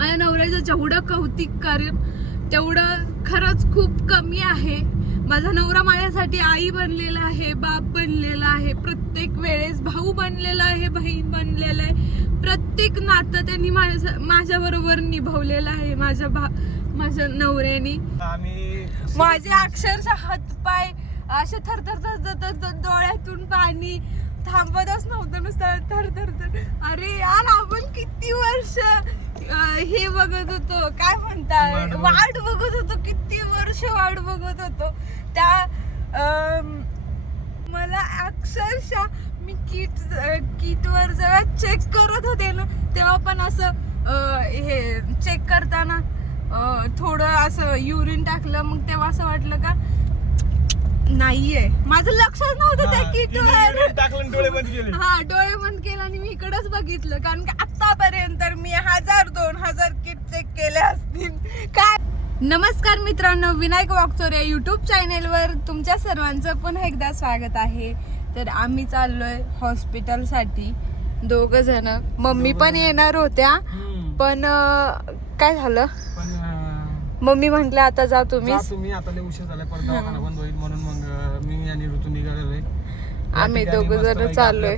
माझ्या नवऱ्याचं जेवढं कौतिक करेन तेवढं खरंच खूप कमी आहे. माझा नवरा माझ्यासाठी आई बनलेला आहे, बाप बनलेला आहे, प्रत्येक वेळेस भाऊ बनलेला आहे, बहीण बनलेला आहे. प्रत्येक नातं त्यांनी माझ्या बरोबर निभावलेलं आहे. माझ्या नवऱ्याने माझे अक्षरशः हातपाय असे थरथर डोळ्यातून पाणी थांबतच नव्हतं, नुसतं थर. अरे यार, आपण किती वर्ष हे बघत होतो, काय म्हणतात, वाट बघत होतो, किती वर्ष वाट बघत होतो. त्या मला अक्षरशः मी किटवर जेव्हा चेक करत होते ना, तेव्हा पण असं हे चेक करताना थोडं असं युरिन टाकलं. मग तेव्हा असं वाटलं का नाहीये, माझं लक्षच नव्हतं त्या किटवर. डोळे बंद केले. हा, डोळे बंद केले आणि मी इकडेच बघितलं, कारण की आतापर्यंत मी 1000-2000 किट चेक केले असतील. काय नमस्कार मित्रांनो, विनायक वागचोर या युट्यूब चॅनेलवर तुमच्या सर्वांचं पुन्हा एकदा स्वागत आहे. तर आम्ही चाललोय हॉस्पिटलसाठी, 2 जण. मम्मी पण येणार होत्या, पण काय झालं, मम्मी म्हटलं आता जा तुम्ही. आता लय उशीर झाला, परत दवाखाना बंद होईल म्हणून मग मी आणि ऋतू निघालेलो आहे. आम्ही 2 जण चाललोय,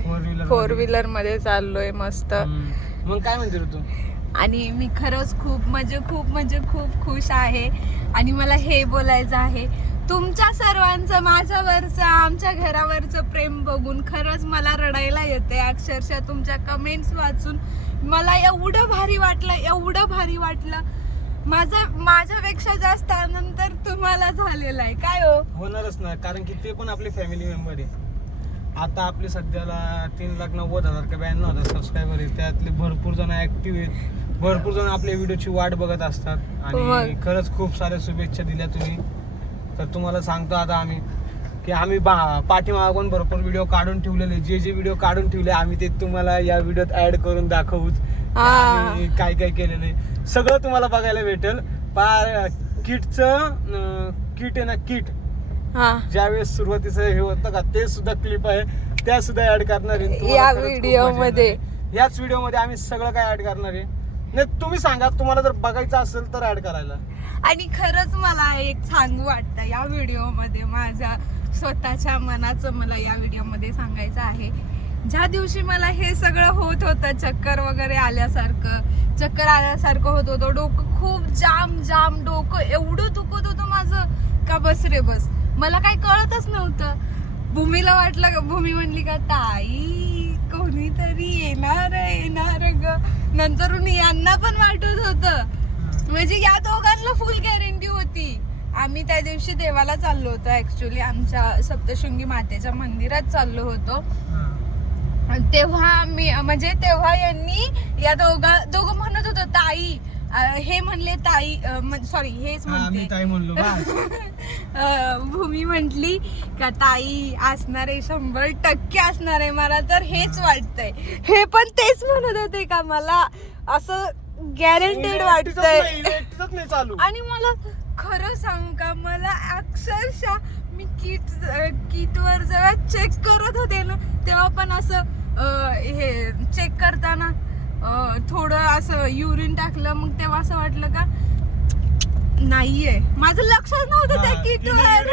4 व्हीलर मध्ये चाललोय मस्त. मग काय म्हणते ऋतू? आणि मी खरंच खूप खुश आहे. आणि मला हे बोलायचं आहे, तुमच्या सर्वांचं माझ्यावरचं, आमच्या घरावरचं प्रेम बघून खरंच मला रडायला येते. अक्षरशः तुमच्या कमेंट्स वाचून मला एवढं भारी वाटलं. माझ्यापेक्षा जास्त आनंद तर तुम्हाला झालेला आहे. काय होणारच ना, कारण की ते पण आपले फॅमिली मेंबर आहे. आता आपले सध्याला 3,90,000 का 92,000 सबस्क्रायबर आहेत. त्यातले भरपूर जण ऍक्टिव्ह आहेत, भरपूर जण आपल्या व्हिडिओची वाट बघत असतात. आणि खरंच खूप साऱ्या शुभेच्छा दिल्या तुम्ही. तर तुम्हाला सांगतो आता आम्ही पाठीमागून भरपूर व्हिडिओ काढून ठेवलेले. जे व्हिडिओ काढून ठेवले आम्ही ते तुम्हाला या व्हिडिओत ऍड करून दाखवूच. काय केलेलं आहे सगळं तुम्हाला बघायला भेटेल. किट आहे ना, किट ज्यावेळेस सुरुवातीचं हे होतं का, ते सुद्धा क्लिप आहे, त्या सुद्धा ऍड करणार आहे या व्हिडिओ मध्ये. याच व्हिडिओ मध्ये आम्ही सगळं काय ऍड करणार आहे. नाही, तुम्ही सांगा, तुम्हाला जर बघायचं असेल तर ऍड करायला. आणि खरंच मला एक सांगू वाटतं, या व्हिडिओ मध्ये माझ्या स्वतःच्या मनाचं मला या व्हिडिओ मध्ये सांगायचं आहे. ज्या दिवशी मला हे सगळं होत होतं, चक्कर वगैरे आल्यासारखं होत होतं, डोकं खूप जाम डोकं एवढं दुखत होतं माझं का बस रे बस, मला काही कळतच नव्हतं. भूमीला वाटलं, भूमी म्हणली का ताई कोणीतरी येणार ग. नंतर यांना पण वाटत होतं, म्हणजे या दोघांना फुल गॅरंटी होती. आम्ही त्या दिवशी देवाला चाललो होतो, ऍक्च्युली आमच्या सप्तशृंगी मातेच्या मंदिरात चाललो होतो. तेव्हा यांनी या दोघं म्हणत होतं ताई, हे म्हणले ताई, सॉरी हेच म्हणते भूमी म्हटली का ताई असणार आहे, 100% असणार आहे. मला तर हेच वाटतंय. हे पण तेच म्हणत होते का मला असं गॅरंटेड वाटतंय. आणि मला खरं सांगू का, मला अक्षरशः मी किटवर जेव्हा चेक करत होते ना, तेव्हा पण असं हे चेक करताना थोडं असं युरिन टाकलं. मग तेव्हा असं वाटलं का नाहीये, माझं लक्षच नव्हतं त्या किटवर.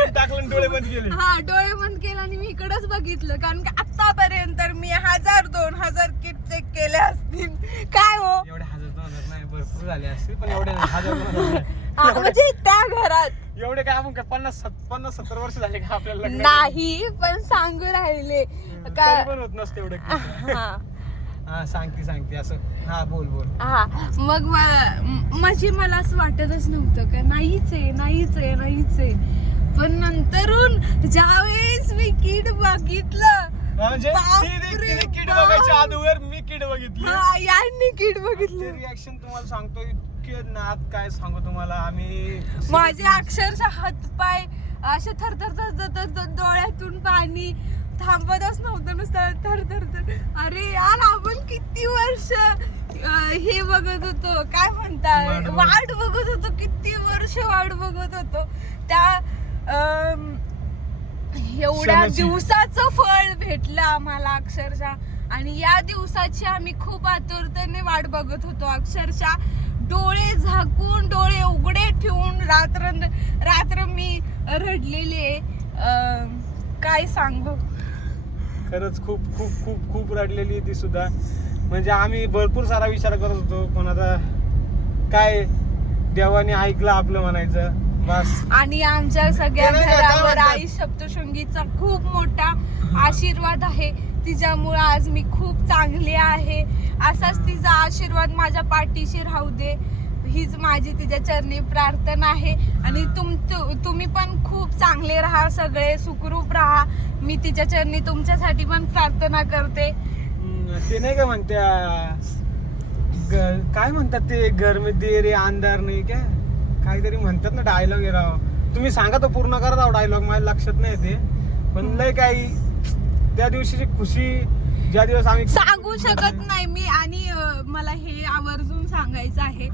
डोळे बंद केले. हा, डोळे बंद केले आणि मी इकडेच बघितलं, कारण की आतापर्यंत मी 1000-2000 किट चेक केले असतील. काय एवढे 1000-2000 नाही, भरपूर झाले असतील, पण एवढे 1000-2000 म्हणजे त्या घरात एवढे काय आपण 50-70 वर्ष झाले का आपल्याला नाही, पण सांगू राहिले काय पण होत नसते एवढं. सांगते असं. हा, बोल. हा, मग मला असं वाटतच नव्हतं का नाहीच आहे. पण नंतरून ज्यावेळेस मी किट बघितलं, म्हणजे किट बघायच्या अगोदर मी किट बघितली, यांनी किट बघितलं. रिॲक्शन तुम्हाला सांगतो, इतके नाद काय सांगू तुम्हाला. आम्ही माझे अक्षरशः हातपाय असे थरथर डोळ्यातून पाणी थांबतच नव्हतं, नुसतं थर. अरे यार, आपण किती वर्ष हे बघत होतो, काय म्हणतात, वाट बघत होतो, किती वर्ष वाट बघत होतो. त्या एवढ्या दिवसाचं फळ भेटलं आम्हाला. अक्षरशः आणि या दिवसाची आम्ही खूप आतुरतेने वाट बघत होतो. अक्षरशः डोळे झाकून डोळे उघडे ठेवून रात्र मी रडलेले. काय सांगू, खरंच खूप खूप खूप खूप रडलेली ती सुद्धा. म्हणजे आम्ही भरपूर सारा विचार करत होतो, पण आता काय देवाने ऐकलं आपलं म्हणायचं बस. आणि आमच्या सगळ्या ते नाही का, काय घरावर म्हणतात? आई सप्तशृंगीचा खूप मोठा आशीर्वाद आहे. तिच्यामुळे आज मी खूप चांगली आहे. असाच तिचा आशीर्वाद माझ्या पाठीशी राहू दे, हीच माझी तिच्या चरणी प्रार्थना आहे. आणि तुम्ही पण खूप चांगले राहा, सगळे सुखरूप राहा. मी तिच्या चरणी तुमच्यासाठी पण प्रार्थना करते. ते नाही का म्हणत्या, काय म्हणतात ते, घर में देर आहे अंधार नाही काय, काहीतरी म्हणतात ना डायलॉग आहे राव. तुम्ही सांगा तो पूर्ण करा राव डायलॉग, माझ्या लक्षात नाही ते. पण लय काही त्या दिवशीची खुशी, ज्या दिवस आम्ही सांगू शकत नाही मी. आणि मला हे आवर्जून सांगायचं आहे,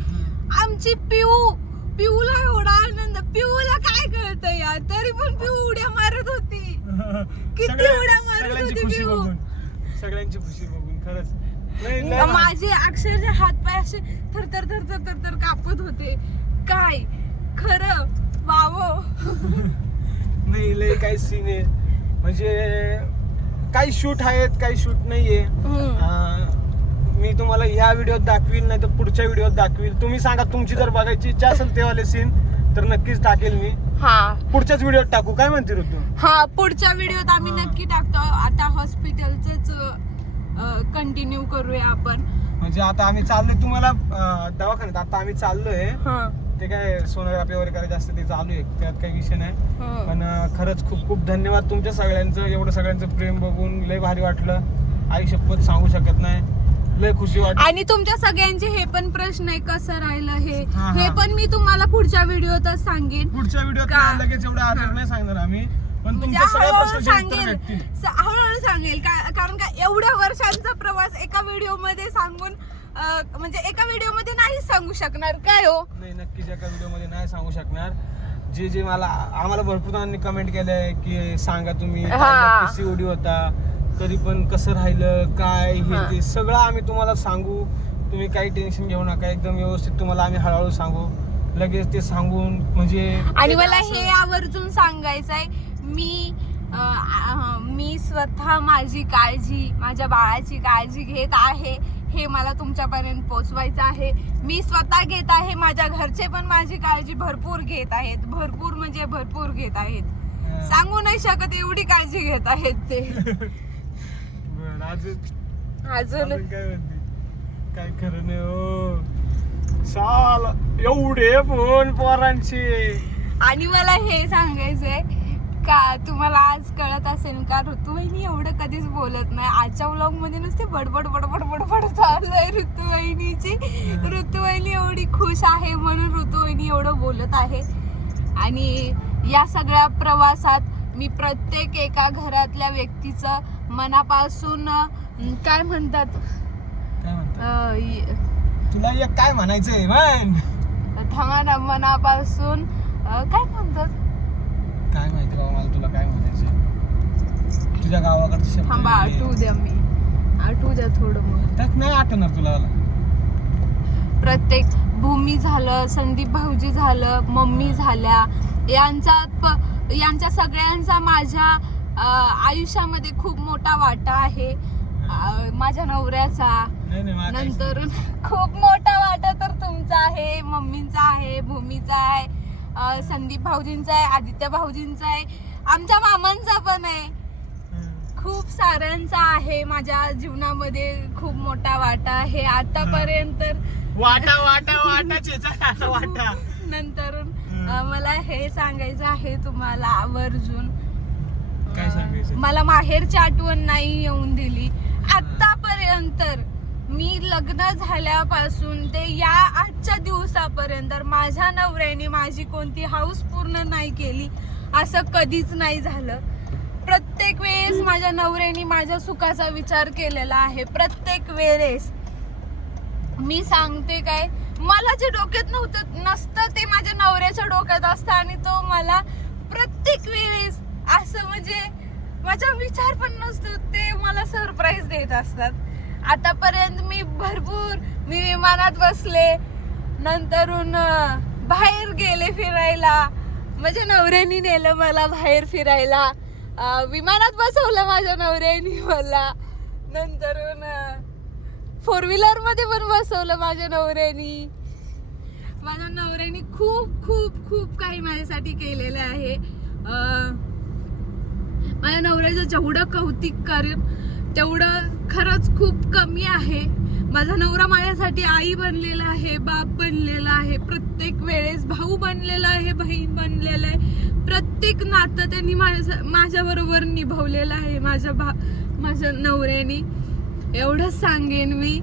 आमची पिऊला एवढा आनंद. पिऊला काय कळतं यार, तरी पण पिऊ उड्या मारत होती. किती उड्या मारत होती खुशी पिऊ. बघून, सगळ्यांची खुशी बघून खरंच माझे अक्षरशः हात पाय असे थरथर थरथर थरथर कापत होते. काय खरं वाव. नाही लय काही सीन आहे, म्हणजे काही शूट आहेत काही शूट नाहीये. मी तुम्हाला ह्या व्हिडिओत दाखवील, नाही तर पुढच्या व्हिडिओत दाखवील. तुम्ही सांगा, तुमची जर बघायची इच्छा असेल तेवाले सीन तर नक्कीच टाकेल मी. पुढच्याच व्हिडिओत टाकू, काय म्हणते ऋतू? हा, पुढच्या व्हिडिओत आम्ही नक्की टाकतो. आता हॉस्पिटलच कंटिन्यू करूया आपण. म्हणजे आता आम्ही चाललोय, तुम्हाला दवाखान्यात आता आम्ही चाललोय. ते काय सोनोग्राफी वगैरे करायचं असतं ते चालू आहे, त्यात काही विषय नाही. पण खरंच खूप खूप धन्यवाद तुमच्या सगळ्यांचं. एवढं सगळ्यांचं प्रेम बघून लय भारी वाटलं. आई शपथ सांगू शकत नाही, लय खुशी वाटली. आणि तुमच्या सगळ्यांचे हे पण प्रश्न आहे, कसं राहिलं हे पण मी तुम्हाला पुढच्या व्हिडिओतच सांगेन. पुढच्या व्हिडिओत लगेच एवढं आजच नाही सांगणार आम्ही, पण म्हणजे तुमच्या सगळ्या हळूहळू प्रश्नांची उत्तरं सांगेल, भेटतील. हळूहळू सांगेल. कारण का एवढ्या वर्षांचा प्रवास एका व्हिडिओ मध्ये सांगून, म्हणजे एका व्हिडिओ मध्ये नाही सांगू शकणार काय हो. नाही, नक्कीच एका व्हिडिओ मध्ये नाही सांगू शकणार. जे आम्हाला भरपूर जणांनी कमेंट केलंय की सांगा तुम्ही PCOD होता तरी पण कसं राहिलं काय हे ते सगळं आम्ही तुम्हाला सांगू. तुम्ही काही टेन्शन घेऊ नका, एकदम व्यवस्थित तुम्हाला आम्ही हळूहळू सांगू. लगेच ते सांगून म्हणजे. आणि मला हे आवर्जून सांगायचं आहे, मी स्वतः माझी काळजी, माझ्या बाळाची काळजी घेत आहे, हे मला तुमच्यापर्यंत पोहोचवायचं आहे. मी स्वतः घेत आहे, माझ्या घरचे पण माझी काळजी भरपूर घेत आहेत. भरपूर म्हणजे भरपूर घेत आहेत, सांगू नाही शकत एवढी काळजी घेत आहेत ते. अजून काय म्हणते, काय खरं नाही हो. साल एवढे फोन पोरांचे. आणि मला हे सांगायचंय का, तुम्हाला आज कळत असेल का, ऋतुवाहिनी एवढं कधीच बोलत नाही. आजच्या व्लॉग मध्ये नुसते बडबड बडबड बडबड चालू आहे ऋतुवाहिनीची. ऋतुवाहिनी एवढी खुश आहे म्हणून ऋतुवाहिनी एवढं बोलत आहे. आणि या सगळ्या प्रवासात मी प्रत्येक एका घरातल्या व्यक्तीचं मनापासून काय म्हणतात, तुला एक काय म्हणायचंय म्हण. थांबा ना, मनापासून काय म्हणतात, काय माहिती बाबा मला तुला काय म्हणायचंय. तुझ्या गावाकडचे शब्द थांबा आठवू द्या थोडं. मग त्यात नाही आठवणार तुला. प्रत्येक भूमी झालं, संदीप भाऊजी झालं, मम्मी झाल्या, यांच्या सगळ्यांचा माझ्या आयुष्यामध्ये खूप मोठा वाटा आहे. माझ्या नवऱ्याचा, नंतर खूप मोठा वाटा तर तुमचा आहे, मम्मींचा आहे, भूमीचा आहे, संदीप भाऊजींचा आहे, आदित्य भाऊजींचा आहे, आमच्या मामांचा पण आहे. खूप साऱ्यांचा आहे. माझ्या जीवनामध्ये खूप मोठा वाटा आहे आतापर्यंत. वाटा नंतर मला हे सांगायचं आहे तुम्हाला आवर्जून, काय सांगायचं, मला माहेरची आठवण नाही येऊन दिली आतापर्यंत. मी लग्न झाल्यापासून ते या आजच्या दिवसापर्यंत माझ्या नवऱ्याने माझी कोणती हाऊस पूर्ण नाही केली असं कधीच नाही झालं. प्रत्येक वेळेस माझ्या नवऱ्याने माझ्या सुखाचा विचार केलेला आहे. प्रत्येक वेळेस मी सांगते काय, मला जे डोक्यात नसतं ते माझ्या नवऱ्याच्या डोक्यात असतं. आणि तो मला प्रत्येक वेळेस असं म्हणजे माझा विचार पण नसतो, ते मला सरप्राईज देत असतात। आतापर्यंत मी विमानात बसले, नंतरून बाहेर गेले फिरायला, माझ्या नवऱ्यानी नेलं मला बाहेर फिरायला, विमानात बसवलं माझ्या नवऱ्यानी मला, नंतरून 4 व्हीलर मध्ये पण बसवलं माझ्या नवऱ्यानी। माझ्या नवऱ्यानी खूप खूप खूप काही माझ्यासाठी केलेलं आहे। माझ्या नवऱ्याचं जेवढं कौतुक करेन तेवढं खरंच खूप कमी आहे। माझा नवरा माझ्यासाठी आई बनलेला आहे, बाप बनलेला आहे, प्रत्येक वेळेस भाऊ बनलेला आहे, बहीण बनलेला आहे, प्रत्येक नातं त्यांनी माझ्या बरोबर निभावलेलं आहे माझ्या नवऱ्यानी। एवढंच सांगेन मी।